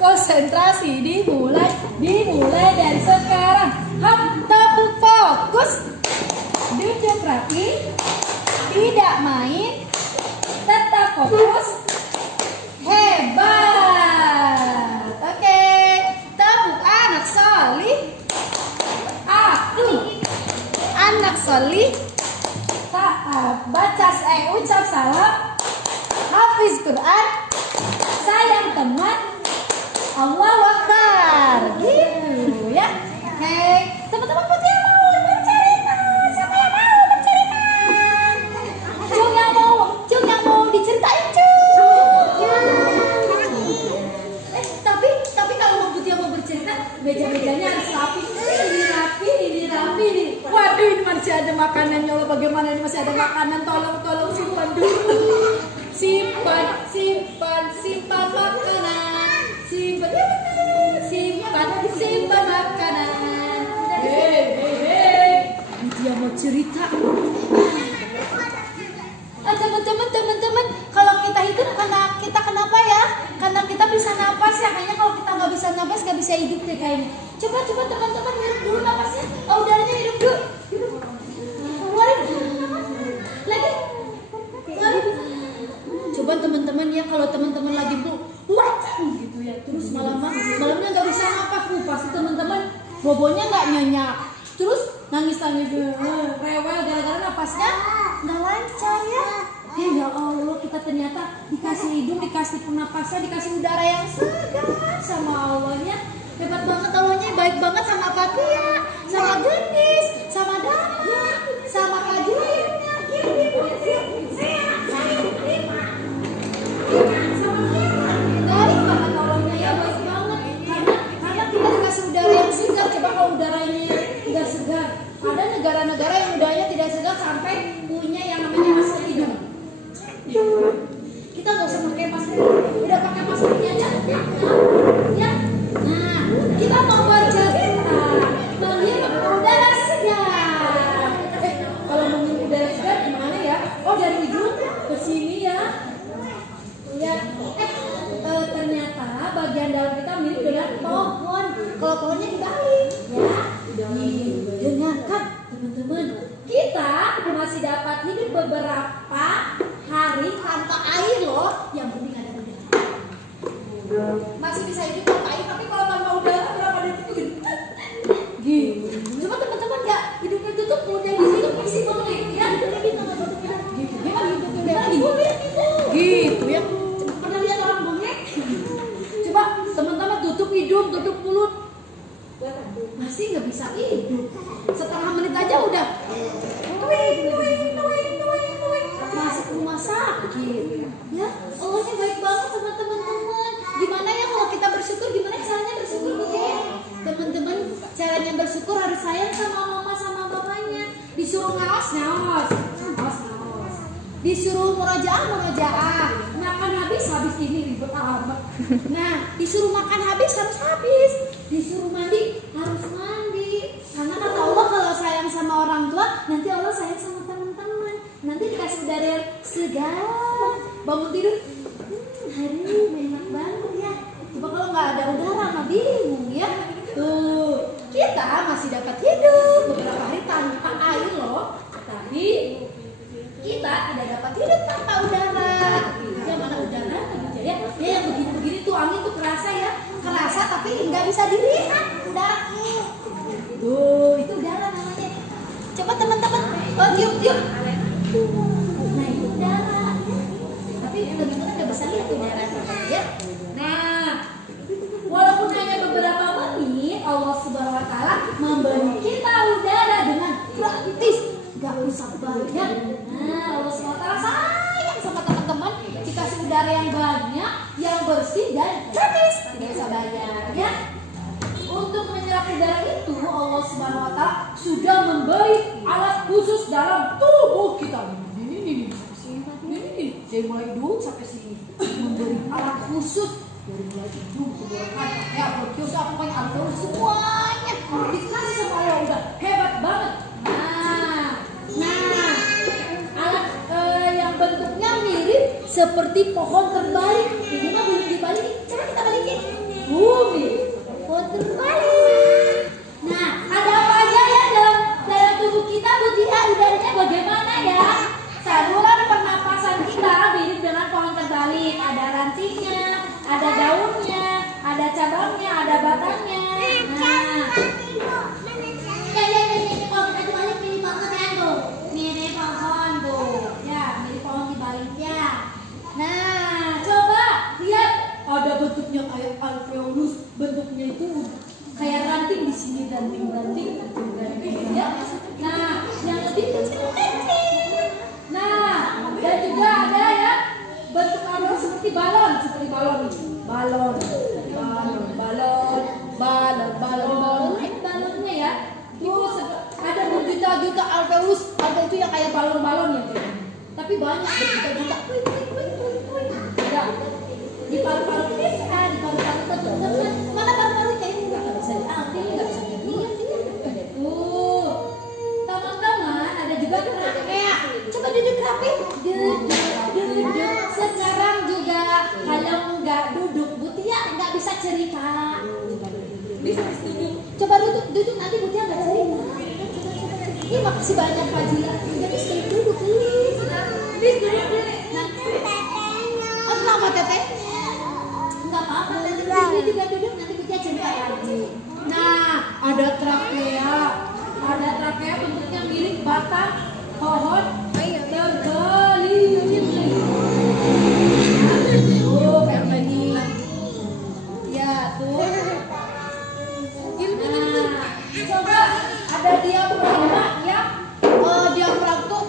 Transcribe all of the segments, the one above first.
Konsentrasi dimulai dari sekarang. Hap, tepuk fokus. Duduk rapi. Tidak main. Tetap fokus. Hebat. Oke. Tepuk anak solih. Aku anak solih. Taat baca ucap salam. Hafiz Quran. Sayang teman. Allahu Akbar. Gitu ya. Oke. Teman-teman putih mau bercerita. Siapa yang mau bercerita? Cung yang mau diceritain Cung. Tapi kalau mau putih mau bercerita, meja-mejanya harus rapi. Ini rapi. Waduh, ini masih ada makanan. Ya Allah, bagaimana ini masih ada makanan? Tolong simpan dulu. Simpan makanan. Simpan makanan. Hei. Dia mau cerita. Teman-teman, kalau kita hidup karena kita kenapa ya? Karena kita bisa napas ya. Kayaknya kalau kita nggak bisa napas nggak bisa hidup deh kayaknya. Coba teman-teman hirup dulu napasnya. Udaranya hirup dulu. Keluarin lagi. Coba teman-teman ya, kalau teman-teman lagi gitu ya, terus malamnya nggak bisa napas, pasti teman-teman bobonya nggak nyenyak, terus nangis rewel gara-gara napasnya nggak lancar ya. Ya Allah, kita ternyata dikasih hidung, dikasih pernapasan, dikasih udara yang segar sama Allahnya. Hebat banget Allahnya, baik banget sama Fatia, sama Gendis, sama Dana, sama Kak Juliannya, coba kalau udaranya tidak segar. Ada negara-negara yang udaranya tidak segar sampai punya yang namanya masker hidung. Kita nggak usah pakai masker, udah pakai maskernya aja. Ya. Nah, kita mau bercerita menghirup udara segar. Kalau menghirup udara segar gimana ya? Oh, dari hidung ke sini ya. Ya. Ternyata bagian dalam kita mirip dengan pohon. Kalau pohonnya dibalik, ya. Dengarkan teman-teman, kita masih dapat hidup beberapa hari tanpa air loh. Yang penting ada udara. Masih bisa hidup tanpa air, tapi kalau tanpa udara berapa detik? Gitu. Coba teman-teman ya, hidupnya tutup, mulutnya di situ isi bengek, ya. Gitu. Memang hidupnya gitu ya. Pernah lihat orang bengek? Coba teman-teman tutup hidung, tutup mulut. Masih nggak bisa hidup. Setengah menit aja udah masuk rumah sakit. Ya, Allahnya baik banget sama teman-teman. Gimana ya kalau kita bersyukur? Gimana caranya bersyukur, oke? Teman-teman, caranya bersyukur harus sayang sama mama sama bapaknya. Disuruh ngaos. Disuruh murojaah. Makan habis ini ribet amat. Nah, disuruh makan habis harus habis. Disuruh mandi harus mandi. Karena kata Allah kalau sayang sama orang tua, nanti Allah sayang sama teman-teman. Nanti dikasih udara segar. Bangun tidur, hari enak banget ya. Coba kalau nggak ada udara mah bingung ya. Tuh, kita masih dapat hidup beberapa hari tanpa air loh. Tapi kita tidak dapat hidup tanpa udara. Yang mana udara gitu ya? Ya yang begini-begini tuh angin tuh kerasa ya, kerasa tapi nggak bisa dilihat udaranya. Tuh itu udara namanya. Coba teman-teman, tiup. Nah itu udara. Tapi teman-teman nggak bisa lihat udara ya. Nah, walaupun hanya beberapa menit, Allah Subhanahu Wa Taala memberi kita udara dengan gratis. Gak usah bayar. Nah, Allah SWT sayang sama teman-teman. Dikasih udara yang banyak, yang bersih dan gratis. Tidak usah bayar ya. Untuk menyerap udara itu, Allah SWT sudah memberi alat khusus dalam tubuh kita. Ini. Dari mulai hidung sampai sini. Memberi alat khusus dari mulai hidung ke tenggorokan. Ya, berkios pokoknya alat semuanya dikasih sama Allah. Udah hebat banget. Nah, alat yang bentuknya mirip seperti pohon terbalik. Ini mah belum dibalikin. Coba kita balikin. sini ranting-ranting ya. Nah, yang lebih kecil-kecil. Nah, dan juga ada ya bentuk arwah seperti balon balonnya ya. Itu ada berjuta-juta Alveus itu yang kayak balon-balon ya. Tapi banyak berjuta-juta. Ada di paru-paru kita, di paru-paru teman-teman. Mana paru-paru kayak ini nggak bisa diambil, nggak bisa dilihat. Ada tuh. Teman-teman, ada juga trakea. Coba duduk rapi. Duduk. Sekarang juga kalau nggak duduk, Butia nggak bisa cerita. Bisa duduk. Coba duduk nanti Butia nggak cerita. Ini makasih banyak Kak Jila. Jadi sering duduk, please. Please duduk. Oh, kenapa Teteh? Nggak apa-apa, Teteh juga duduk, nanti Butia cerita lagi. Nah, ada trakea. Ada trakea bentuknya mirip batang pohon tergeliling. Oh, kayak gini. Ya, tuh. Nah, coba ada diafragma ya.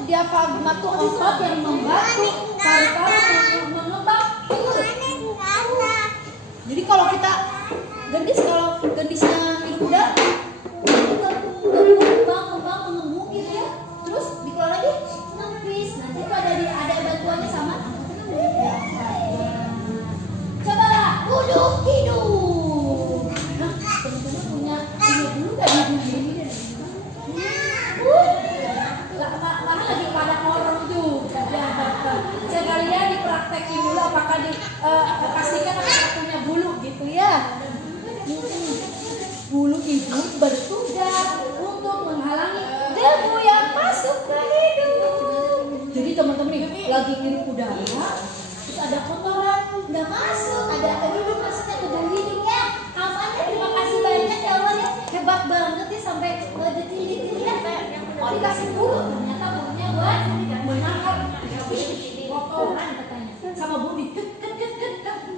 Diafragma tuh otot yang membantu paru-paru mengembang. Jadi kalau kita gendisnya hidup udara, kembang mengemuk gitu ya. Terus dikeluar lagi nempis. Nanti itu ada bantuannya sama. Coba duduk hidup. Nah, teman-teman punya dulu nggak hidung ini deh. Mana lagi pada orang tuh. Sekalian dipraktekin dulu apakah dikasihkan apakah punya bulu gitu ya. Bulu itu bertugas untuk menghalangi debu yang masuk ke hidung. Jadi teman-teman nih lagi ngirup udara, terus ada kotoran nggak masuk, ada hidung masuknya ke dalam hidung ya. Amannya terima kasih banyak ya Allah ya, hebat banget ya sampai detil-detil ya. Oh dikasih bulu, ternyata bulunya buat menangkap kotoran katanya. Sama bulu ket.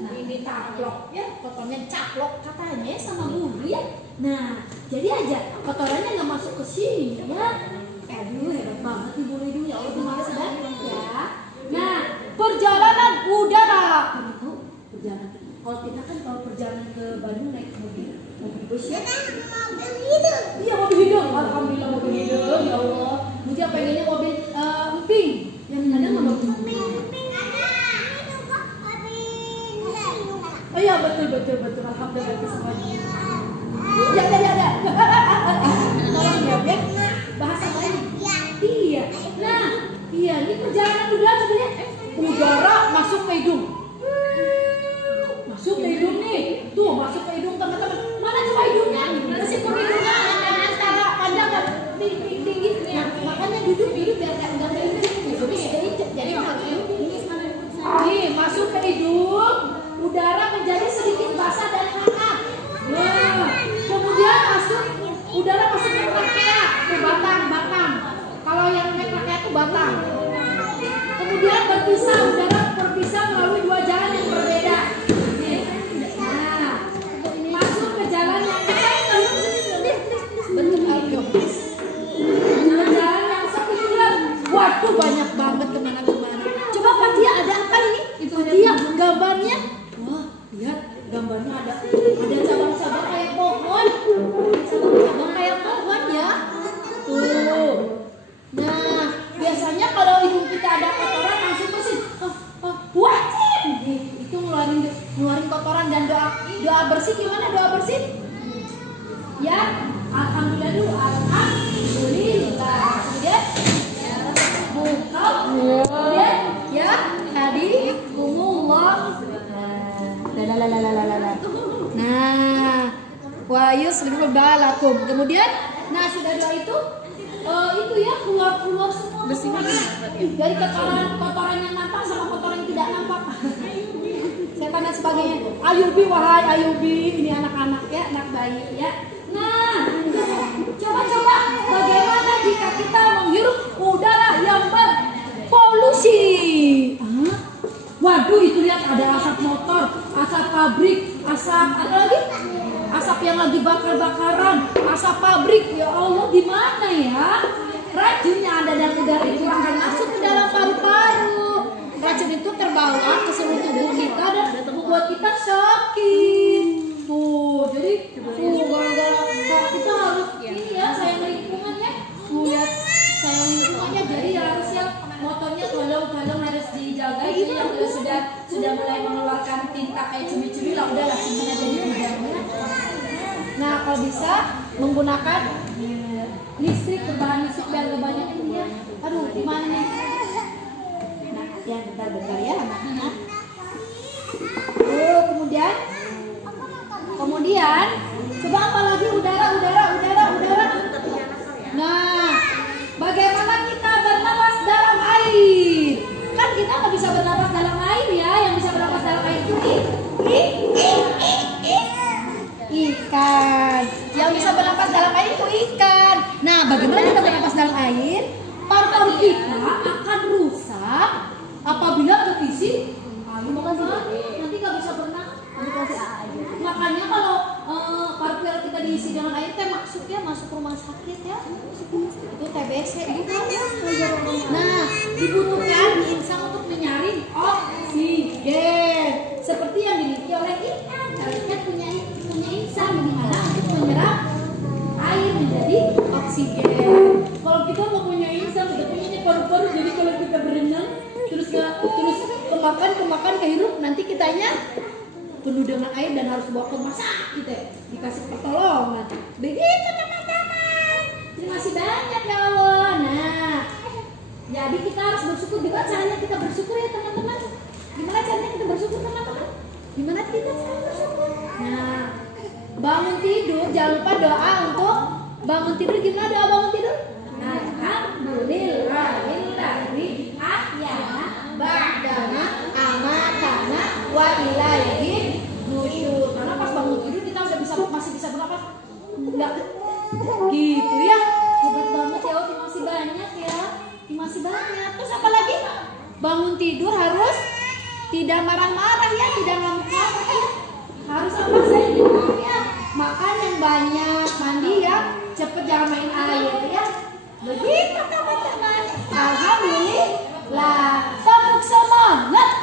Nah ini caplok ya, kotornya caplok katanya sama bulu ya. Nah jadi aja kotorannya nggak masuk ke sini ya. Aduh hebat banget nih bulu hidung ya Allah, terima kasih banyak ya. Nah perjalanan udara itu perjalanan. Kalau kita kan kalau perjalanan ke Bandung naik mobil bus ya. Iya mobil hidung. Alhamdulillah mobil hidung ya Allah. Mungkin pengennya mobil emping. Yang ada nggak mobil emping? Oh iya betul. Alhamdulillah itu semuanya. Ya. Tolong ya. Bahasa lain. Iya. Nah, iya ini perjalanan udara sebenarnya. Udara masuk ke hidung. Masuk ke hidung nih. Tuh masuk ke hidung teman-teman. Mana coba hidungnya? Meskipun hidungnya antara pandangan tinggi. Nah, makanya duduk biar nggak jadi nih masuk ke hidung, udara menjadi sedikit basah dan hangat. Nah, kemudian udara masuk ke trakea, ke batang. Kalau yang trakea itu batang. Kemudian udara berpisah melalui dua jalan yang berbeda. Nah, masuk ke jalan yang bentuk alveolus. Jalan yang sekunder. Waduh banyak banget kemana-kemana. Coba Fatia ada apa ini? Fatia gambarnya. Wah lihat gambarnya ada cabang-cabang kayak pohon. Cabang-cabang kayak pohon ya. Tuh. Nah biasanya kalau hidung kita ada kotoran langsung bersin. Wajib. Itu ngeluarin kotoran dan doa bersih. Gimana doa bersih? Ya alhamdulillah dulu. Alhamdulillah. Kemudian ya tadi kumullah. Nah, wa yuslihu balakum. Kemudian nah sudah doa itu ya keluar semua dari kotoran yang nampak sama kotoran yang tidak nampak. Setan dan sebagainya. Ayubi wahai Ayubi, ini anak-anak ya, anak bayi ya. Nah, coba bagaimana jika kita menghirup udara yang berpolusi? Waduh, itu lihat ada asap motor, asap pabrik, asap apa lagi? Asap yang yang lagi bakar-bakaran, asap pabrik, ya Allah gimana ya? Racun yang ada dalam udara itu akan masuk ke dalam paru-paru. Racun itu terbawa ke seluruh tubuh kita dan membuat kita sakit. Tuh, jadi gara-gara kita harus ini ya, sayang lingkungan ya. Lihat sayang lingkungannya, jadi harus ya motornya tolong harus dijaga gitu yang sudah mulai mengeluarkan tinta kayak cumi-cumi lah, udahlah simpan aja di gudangnya. Nah, kalau bisa menggunakan listrik, berbahan listrik biar gak banyak ini ya. Aduh, gimana nih? Nah, ya bentar ya anaknya. Kemudian coba apa lagi? Udara. Nah, bagaimana kita bernapas dalam air? Kan kita nggak bisa bernapas dalam air ya. Yang bisa bernapas dalam air itu ikan. Yang bisa bernapas dalam air itu ikan. Nah, bagaimana kita bernapas dalam air? Paru-paru kita akan rusak apabila terisi air. Nanti nggak bisa bernapas. Makanya kalau paru-paru kita diisi dengan air teh masuk rumah sakit ya. Itu TBC gitu. Nah, dibutuhkan insan untuk menyaring oksigen seperti yang dimiliki oleh ikan. Ikan punya insan dimana untuk menyerap air menjadi oksigen. Kalau kita nggak punya insan, kita punya paru-paru, jadi kalau kita berenang terus kemakan kehirup, nanti kitanya penuh dengan air dan harus bawa ke rumah sakit ya, dikasih pertolongan. Begitu teman-teman. Terima kasih banyak ya Allah. Nah, jadi kita harus bersyukur. Gimana caranya kita bersyukur ya teman-teman? Gimana caranya kita bersyukur teman-teman? Gimana kita cara bersyukur? Nah, bangun tidur jangan lupa doa untuk bangun tidur. Gimana doa bangun tidur? Alhamdulillahilladzi ahyana ba'dama amatana wa ilaihi nusyur. Karena pas bangun tidur kita masih bisa bernapas. Enggak gitu ya. Hebat banget ya. Terima kasih banyak ya. Terima kasih banyak. Terus apa lagi? Bangun tidur harus tidak marah-marah ya, tidak ngamuk-ngamuk ya. Harus apa sih ya? Makan yang banyak, mandi ya, cepet jangan main air ya. Begitu teman-teman. Alhamdulillah. Tepuk semangat.